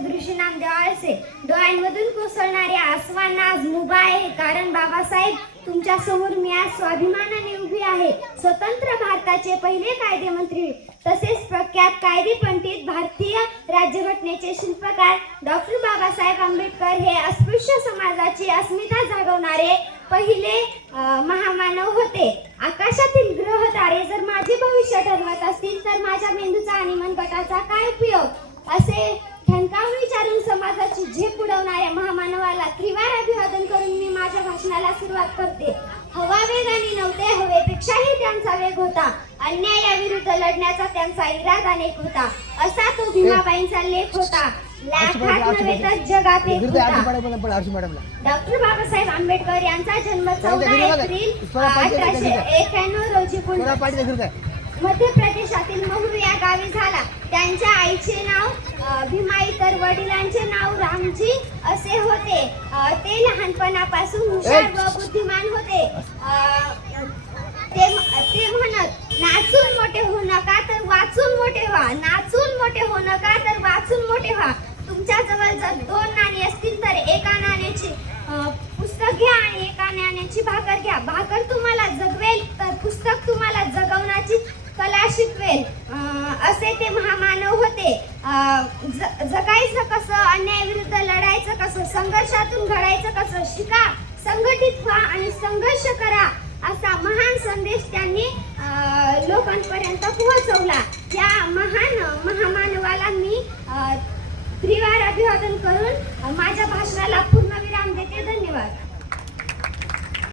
सदृशी नामदेव आळसे. डोळ्यांमधून कोसळणारे आसवांना आज मुभा आहे. कारण बाबासाहेब तुमच्यासमोर मी आज स्वाभिमानाने उभी आहे. स्वतंत्र भारताचे पहिले कायदेमंत्री तसेच प्रख्यात कायदे पंडित भारतीय राज्यघटनेचे शिल्पकार डॉक्टर बाबासाहेब आंबेडकर हे अस्पृश्य समाजाची अस्मिता जागवणारे पहिले महामानव होते. आकाशातील ग्रह तारे जर माझे भविष्य ठरवत असतील तर माझ्या मेंदूचा आणि मनगटाचा काय उपयोग? असे ठणकावून विचारून समाजाची झेप उडवणाऱ्या महामानवाला त्रिवार अभिवादन करून मी माझ्या भाषणाला सुरुवात करते. हवा वेगाने नव्हते हवेपेक्षाही त्यांचा वेग होता. अन्यायाविरुद्ध लढण्याचा त्यांचा इरादा नेक होता असा तो भीमाबाईंचा लेख होता. डॉक्टर बाबासाहेब आंबेडकर यांचा जन्म चौदा. एप्रिल अठराशे एक्याण्णव रोजी मध्य प्रदेशातील महू या गावी झाला. त्यांच्या आईचे नाव वडिलांचे नाव रामजी असे होते. ते लहानपणापासून हुशार व बुद्धिमान होते. ते ते म्हणत नाचून मोठे होऊ नका तर वाचून मोठे व्हा. नाचून मोठे होऊ नका तर वाचून मोठे व्हा. तुमच्या जवळ जर दोन नाणी असतील तर एका नाण्याची पुस्तक घ्या आणि एका नाण्याची भाकर घ्या. भाकर तुम्हाला जगवेल तर पुस्तक असे ते महामानव होते. ज- जगायचं कसं अन्यायाविरुद्ध लढायचं कसं संघर्षातून घडायचं कसं शिका संघटित व्हा आणि संघर्ष करा असा महान संदेश त्यांनी लोकांपर्यंत पोहोचवला. या महान महामानवाला मी त्रिवार अभिवादन करून माझ्या भाषणाला पूर्ण